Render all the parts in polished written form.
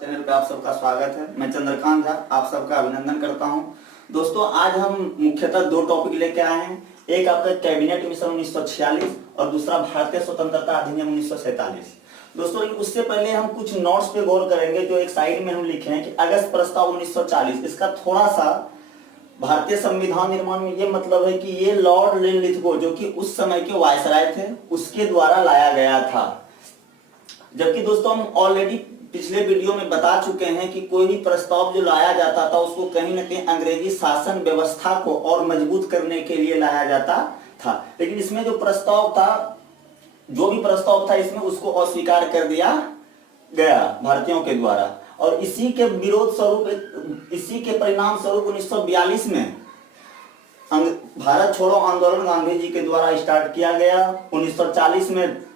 Channel पे आप सबका स्वागत है। मैं चंद्रकांत झा आप सबका अभिनंदन करता हूं। दोस्तों, आज हम मुख्यतः दो टॉपिक लेके आए हैं। एक आपका कैबिनेट मिशन 1946 और दूसरा भारतीय स्वतंत्रता अधिनियम 1947। दोस्तों, उससे पहले हम कुछ नोट्स पे गौर करेंगे जो एक साइड में हम लिखे हैं कि अगस्त प्रस्ताव 1940। इसका थोड़ा सा भारतीय संविधान निर्माण में ये मतलब है कि ये लॉर्ड लिनलिथगो जो कि उस समय के वायसराय थे उसके द्वारा लाया गया था। जबकि दोस्तों हम ऑलरेडी पिछले वीडियो में बता चुके हैं कि कोई भी प्रस्ताव जो लाया जाता था उसको कहीं ना कहीं अंग्रेजी शासन व्यवस्था को और मजबूत करने के लिए लाया जाता था। लेकिन इसमें जो प्रस्ताव था, जो भी प्रस्ताव था, इसमें उसको अस्वीकार कर दिया गया भारतीयों के द्वारा। और इसी के विरोध स्वरूप, इसी के परिणाम स्वरूप 1942 में भारत छोड़ो आंदोलन गांधी जी के द्वारा स्टार्ट किया गया। 1940 में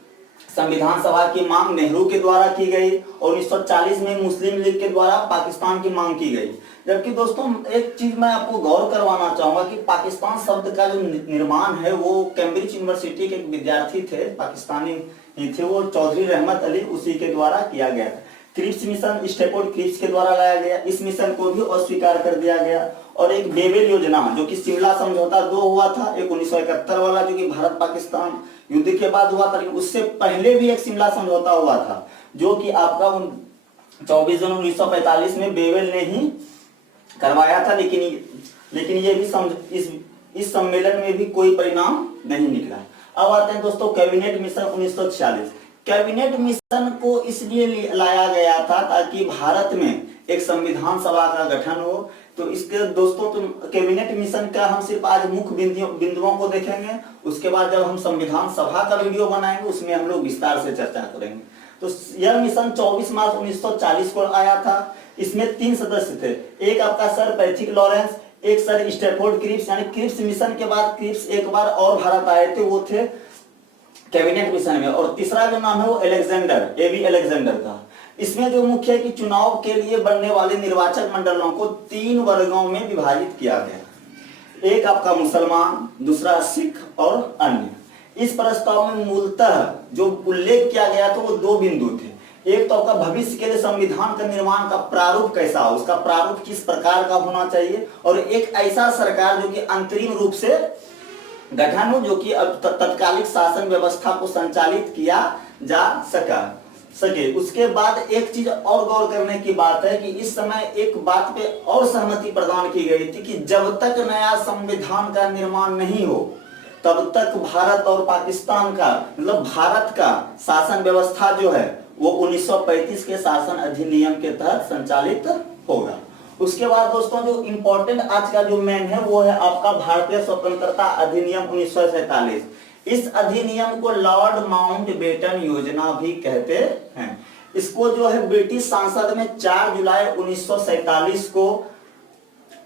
संविधान सभा की मांग नेहरू के द्वारा की गई और 1940 में मुस्लिम लीग के द्वारा पाकिस्तान की मांग की गई। जबकि दोस्तों एक चीज मैं आपको गौर करवाना चाहूंगा कि पाकिस्तान शब्द का जो निर्माण है वो कैम्ब्रिज यूनिवर्सिटी के एक विद्यार्थी थे, पाकिस्तानी ही थे, वो चौधरी रहमत अली, उसी के द्वारा किया गया। क्रिप्स मिशन स्टेफोर्ड क्रिप्स के द्वारा लाया गया। इस मिशन को भी अस्वीकार कर दिया गया। और एक बेबेल योजना जो कि शिमला समझौता 2 हुआ था, एक 1971 वाला जो कि भारत पाकिस्तान युद्ध के बाद हुआ था, लेकिन उससे पहले भी एक शिमला समझौता हुआ था जो कि आपका 24 जनवरी 1945 में बेबेल ने ही करवाया था। लेकिन ये भी इस सम्मेलन में भी कोई परिणाम नहीं निकला। अब आते हैं दोस्तों कैबिनेट मिशन 1946। कैबिनेट मिशन को इसलिए लाया गया था ताकि भारत में एक संविधान सभा का गठन हो। तो इसके दोस्तों कैबिनेट मिशन का हम सिर्फ आज मुख्य बिंदुओं को देखेंगे। उसके बाद जब हम संविधान सभा का वीडियो बनाएंगे उसमें हम लोग विस्तार से चर्चा करेंगे। तो यह मिशन 24 मार्च 1940 को आया था। इसमें 3 सदस्य थे। एक आपका सर पैथिक लॉरेंस, एक सर स्टेफोर्ड क्रिप्स, यानी क्रिप्स मिशन के बाद क्रिप्स एक बार और भारत आए थे, वो थे कैबिनेट मिशन में। और तीसरा जो नाम है वो अलेक्जेंडर, एबी अलेक्जेंडर था। इसमें जो मुख्य है कि चुनाव के लिए बनने वाले निर्वाचक मंडलों को 3 वर्गों में विभाजित किया गया। एक आपका मुसलमान, दूसरा सिख और अन्य। इस प्रस्ताव में मूलतः जो उल्लेख किया गया था वो 2 बिंदु थे। एक तो आपका भविष्य के लिए संविधान का निर्माण का प्रारूप कैसा हो, उसका प्रारूप किस प्रकार का होना चाहिए, और एक ऐसा सरकार जो कि अंतरिम रूप से गठन हो जो कि अब तत्कालिक शासन व्यवस्था को संचालित किया जा सके। उसके बाद एक चीज और गौर करने की बात है कि इस समय एक बात पे और सहमति प्रदान की गई थी कि जब तक नया संविधान का निर्माण नहीं हो तब तक भारत और पाकिस्तान का, मतलब भारत का शासन व्यवस्था जो है वो 1935 के शासन अधिनियम के तहत संचालित होगा। उसके बाद दोस्तों जो इंपॉर्टेंट आज का जो मेन है वो है आपका भारतीय स्वतंत्रता अधिनियम 1947। इस अधिनियम को लॉर्ड माउंटबेटन योजना भी कहते हैं। इसको जो है ब्रिटिश संसद में 4 जुलाई 1947 को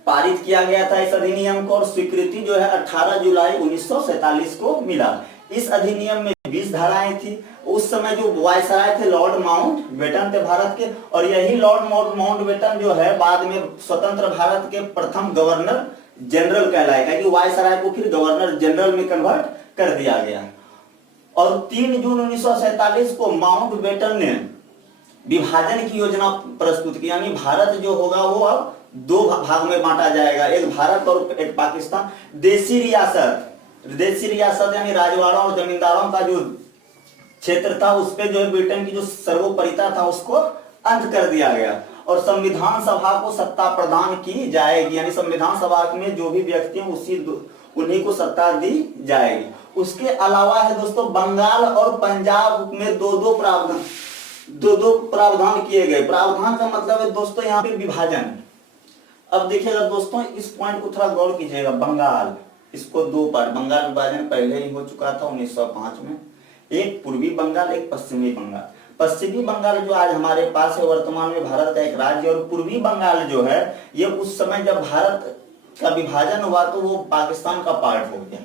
पारित किया गया था इस अधिनियम को, और स्वीकृति जो है 18 जुलाई 1947 को मिला। इस अधिनियम में 20 धाराएं थी। उस समय जो वायसराय थे लॉर्ड माउंटबेटन थे भारत के, और यही लॉर्ड माउंटबेटन जो है बाद में स्वतंत्र भारत के प्रथम गवर्नर जनरल कहलाएगा, कि वायसराय को फिर गवर्नर जनरल में कन्वर्ट कर दिया गया। और 3 जून 1947 को माउंटबेटन ने विभाजन की योजना प्रस्तुत की, यानी भारत जो होगा वो अब 2 भाग में बांटा जाएगा, एक भारत और एक पाकिस्तान। देशी रियासत यानी राजवाड़ों और जमींदारों का जो क्षेत्र था उस पे जो है ब्रिटेन की जो सर्वोपरिता था उसको अंत कर दिया गया। और संविधान सभा को सत्ता प्रदान की जाएगी, यानी संविधान सभा में जो भी व्यक्ति हैं उन्हीं को सत्ता दी जाएगी। उसके अलावा है दोस्तों बंगाल और पंजाब में 2-2 प्रावधान किए गए। प्रावधान का मतलब है दोस्तों यहाँ पे विभाजन। अब देखिएगा दोस्तों इस पॉइंट को थोड़ा गौर कीजिएगा। बंगाल, इसको 2 पार्ट, बंगाल विभाजन पहले ही हो चुका था 1905 में। एक पूर्वी बंगाल, एक पश्चिमी बंगाल। पश्चिमी बंगाल जो आज हमारे पास है वर्तमान में भारत का एक राज्य, और पूर्वी बंगाल जो है ये उस समय जब भारत का विभाजन हुआ तो वो पाकिस्तान का पार्ट हो गया,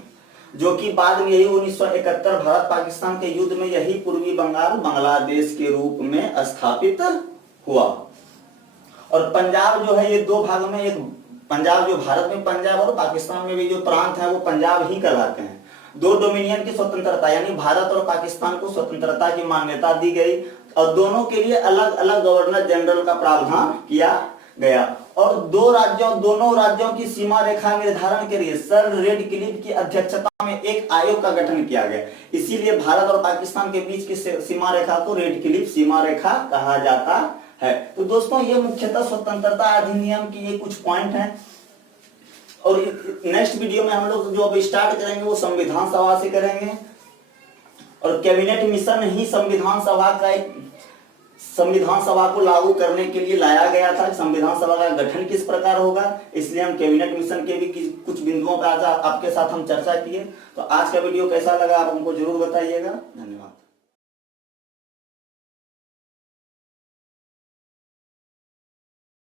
जो कि बाद में यही 1971 भारत पाकिस्तान के युद्ध में यही पूर्वी बंगाल बांग्लादेश के रूप में स्थापित हुआ। और पंजाब जो है ये 2 भाग में, एक पंजाब जो भारत में पंजाब और पाकिस्तान में भी जो प्रांत है वो पंजाब ही कहलाते हैं। 2 डोमिनियन की स्वतंत्रता, यानी भारत और पाकिस्तान को स्वतंत्रता की मान्यता दी गई। और दोनों के लिए अलग अलग गवर्नर जनरल का प्रावधान किया गया। और दोनों राज्यों की सीमा रेखा निर्धारण के लिए सर रेडक्लिफ की अध्यक्षता में एक आयोग का गठन किया गया। इसीलिए भारत और पाकिस्तान के बीच की सीमा रेखा को रेडक्लिफ सीमा रेखा कहा जाता है। तो दोस्तों ये मुख्यतः स्वतंत्रता अधिनियम की ये कुछ पॉइंट हैं। और नेक्स्ट वीडियो में हम लोग जो अब स्टार्ट करेंगे वो संविधान सभा से करेंगे। और कैबिनेट मिशन ही संविधान सभा को लागू करने के लिए लाया गया था। संविधान सभा का गठन किस प्रकार होगा, इसलिए हम कैबिनेट मिशन के भी कुछ बिंदुओं पर आज आपके साथ हम चर्चा किए। तो आज का वीडियो कैसा लगा आप हमको जरूर बताइएगा। धन्यवाद।